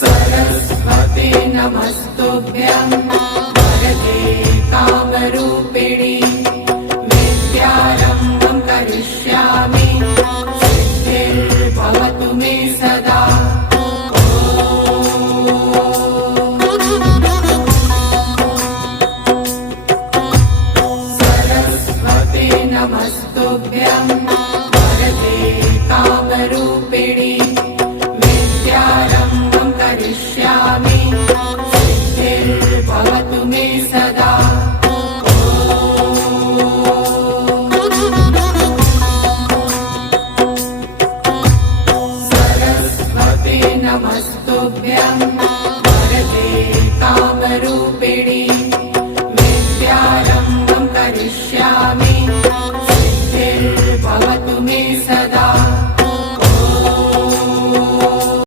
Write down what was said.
सरस्वते नमस्तुभ्यं वरदे कामरूपिणि विद्यारम्भं करिष्यामि सिद्धिर्भवतु मे सदा। सरस्वते नमस्तुभ्यं वरदे कामरूपिणि विद्यारम्भं करिष्यामि सिद्धिर्भवतु मे सदा। सरस्वते नमस्तुभ्यं